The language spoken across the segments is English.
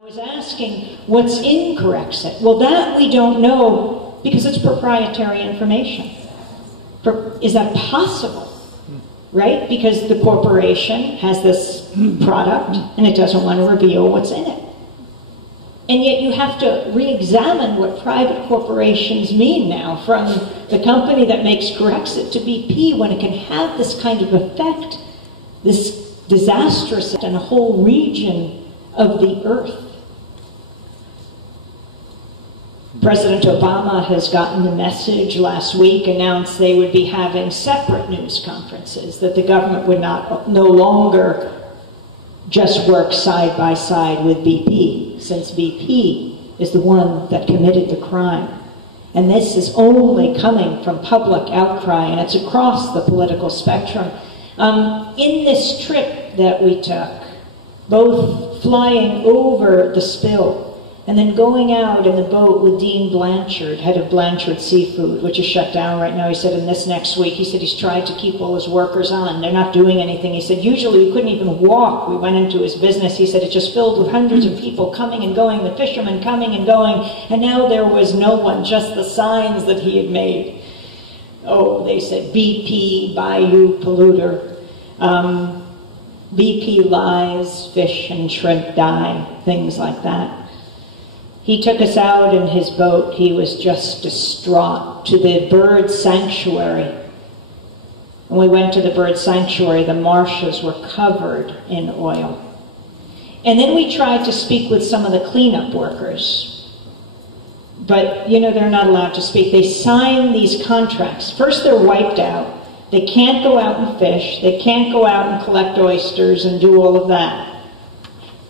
I was asking, what's in Corexit? Well, that we don't know because it's proprietary information. Is that possible? Right? Because the corporation has this product and it doesn't want to reveal what's in it. And yet you have to re-examine what private corporations mean now, from the company that makes Corexit to BP, when it can have this kind of effect, this disastrous in a whole region of the earth. President Obama has gotten the message last week, announced they would be having separate news conferences, that the government would no longer just work side by side with BP, since BP is the one that committed the crime. And this is only coming from public outcry, and it's across the political spectrum. In this trip that we took, both flying over the spill and then going out in the boat with Dean Blanchard, head of Blanchard Seafood, which is shut down right now. He said in this next week, he said he's tried to keep all his workers on. They're not doing anything. He said usually we couldn't even walk. We went into his business. He said it just filled with hundreds of people coming and going, the fishermen coming and going, and now there was no one, just the signs that he had made. Oh, they said BP, Bayou polluter. BP lies, fish and shrimp die, things like that. He took us out in his boat. He was just distraught, to the bird sanctuary. When we went to the bird sanctuary, the marshes were covered in oil. And then we tried to speak with some of the cleanup workers. But, you know, they're not allowed to speak. They sign these contracts. First, they're wiped out. They can't go out and fish. They can't go out and collect oysters and do all of that.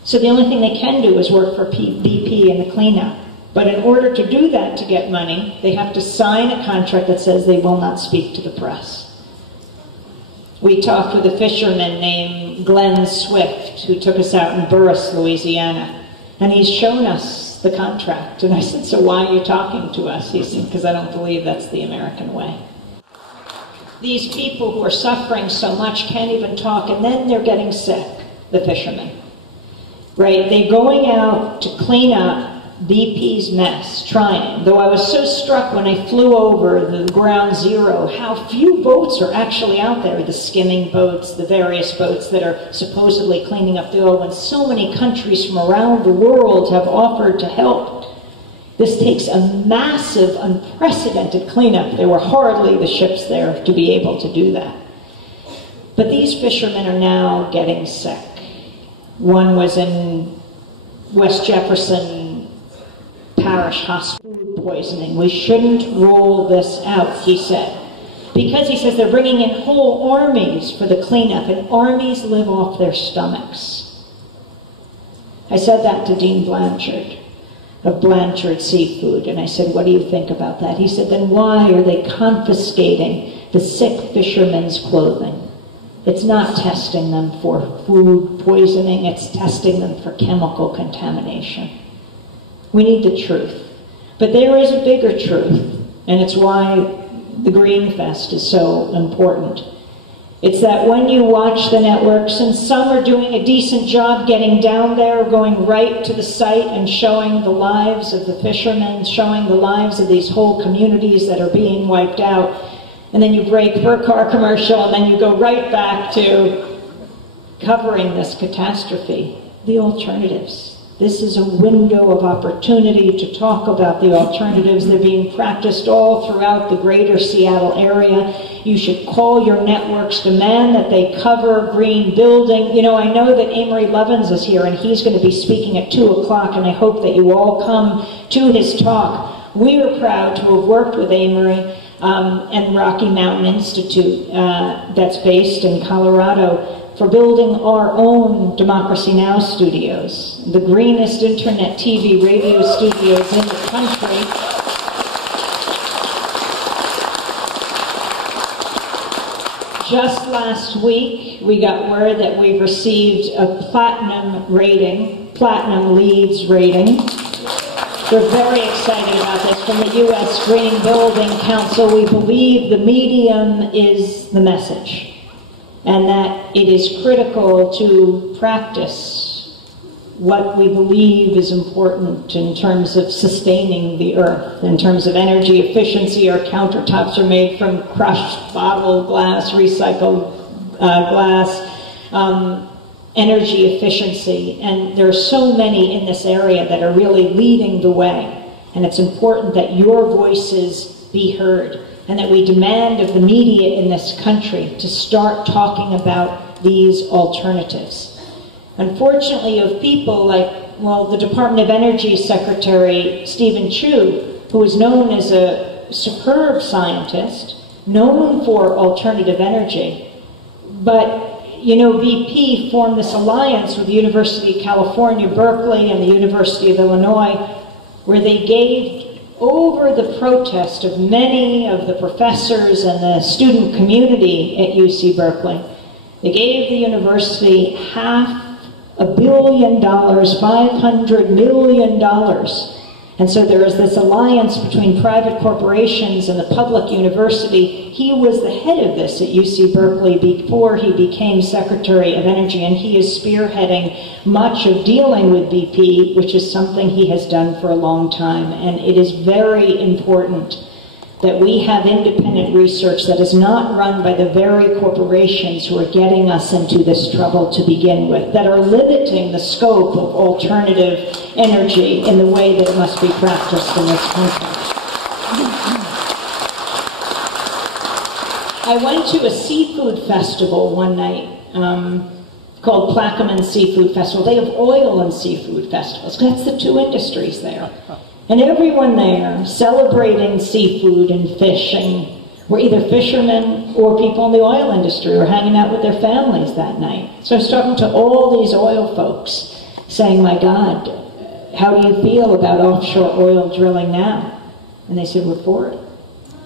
So the only thing they can do is work for BP in the cleanup. But in order to do that, to get money, they have to sign a contract that says they will not speak to the press. We talked with a fisherman named Glenn Swift, who took us out in Burris, Louisiana. And he's shown us the contract. And I said, so why are you talking to us? He said, because I don't believe that's the American way. These people who are suffering so much can't even talk, and then they're getting sick, the fishermen. Right? They're going out to clean up BP's mess, trying. Though I was so struck when I flew over the ground zero, how few boats are actually out there, the skimming boats, the various boats that are supposedly cleaning up the oil, when so many countries from around the world have offered to help. This takes a massive, unprecedented cleanup. There were hardly the ships there to be able to do that. But these fishermen are now getting sick. One was in West Jefferson Parish Hospital, food poisoning. We shouldn't roll this out, he said. Because, he says, they're bringing in whole armies for the cleanup, and armies live off their stomachs. I said that to Dean Blanchard of Blanchard Seafood, and I said, what do you think about that? He said, then why are they confiscating the sick fishermen's clothing? It's not testing them for food poisoning, it's testing them for chemical contamination. We need the truth. But there is a bigger truth, and it's why the Green Fest is so important. It's that when you watch the networks, and some are doing a decent job getting down there, going right to the site and showing the lives of the fishermen, showing the lives of these whole communities that are being wiped out, and then you break for a car commercial, and then you go right back to covering this catastrophe. The alternatives. This is a window of opportunity to talk about the alternatives. They're being practiced all throughout the greater Seattle area. You should call your networks, demand that they cover green building. You know, I know that Amory Levins is here, and he's going to be speaking at 2 o'clock, and I hope that you all come to his talk. We are proud to have worked with Amory and Rocky Mountain Institute that's based in Colorado for building our own Democracy Now! Studios, the greenest internet, TV, radio studios in the country. Just last week, we got word that we received a platinum rating, platinum leads rating. We're very excited about this from the U.S. Green Building Council. We believe the medium is the message, and that it is critical to practice what we believe is important in terms of sustaining the earth. In terms of energy efficiency, our countertops are made from crushed bottle glass, recycled glass, energy efficiency, and there are so many in this area that are really leading the way. And it's important that your voices be heard, and that we demand of the media in this country to start talking about these alternatives. Unfortunately, you have people like, well, the Department of Energy Secretary Stephen Chu, who is known as a superb scientist, known for alternative energy, but you know, BP formed this alliance with the University of California, Berkeley, and the University of Illinois, where they gave, over the protest of many of the professors and the student community at UC Berkeley, they gave the university $500 million, $500 million. And so there is this alliance between private corporations and the public university. He was the head of this at UC Berkeley before he became Secretary of Energy, and he is spearheading much of dealing with BP, which is something he has done for a long time. And it is very important that we have independent research that is not run by the very corporations who are getting us into this trouble to begin with, that are limiting the scope of alternative energy in the way that it must be practiced in this country. I went to a seafood festival one night called Plaquemine Seafood Festival. They have oil and seafood festivals. That's the two industries there. And everyone there celebrating seafood and fishing were either fishermen or people in the oil industry or hanging out with their families that night. So I was talking to all these oil folks saying, my God, how do you feel about offshore oil drilling now? And they said, we're for it.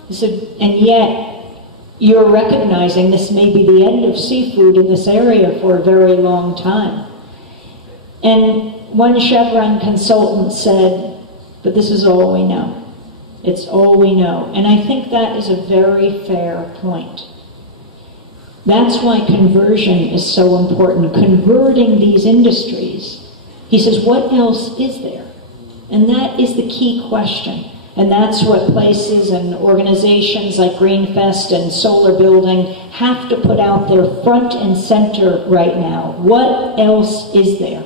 I said, and yet you're recognizing this may be the end of seafood in this area for a very long time. And one Chevron consultant said, but this is all we know. It's all we know. And I think that is a very fair point. That's why conversion is so important. Converting these industries. He says, what else is there? And that is the key question. And that's what places and organizations like Greenfest and Solar Building have to put out there front and center right now. What else is there?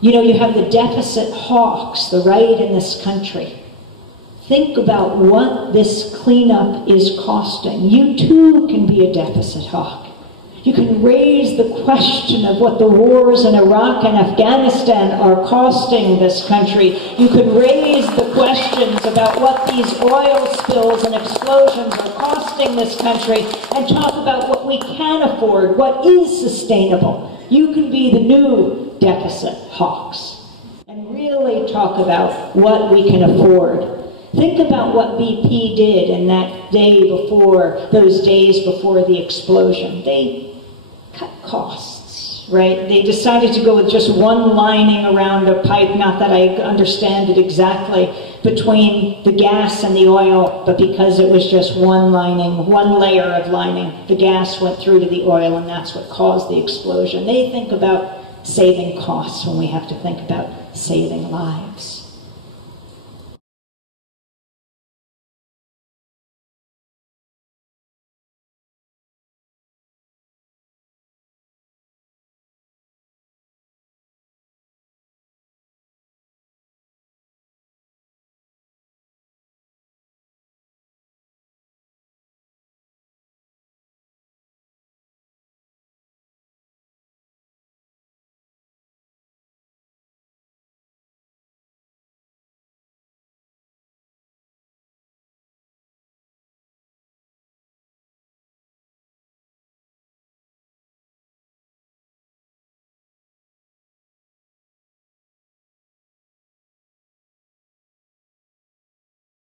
You know, you have the deficit hawks, the right in this country. Think about what this cleanup is costing. You too can be a deficit hawk. You can raise the question of what the wars in Iraq and Afghanistan are costing this country. You could raise the questions about what these oil spills and explosions are costing this country and talk about what we can afford, what is sustainable. You can be the new deficit hawks and really talk about what we can afford. Think about what BP did in that day before, those days before the explosion. They cut costs, right? They decided to go with just one lining around a pipe, not that I understand it exactly, between the gas and the oil, but because it was just one lining, one layer of lining, the gas went through to the oil, and that's what caused the explosion. They think about saving costs when we have to think about saving lives.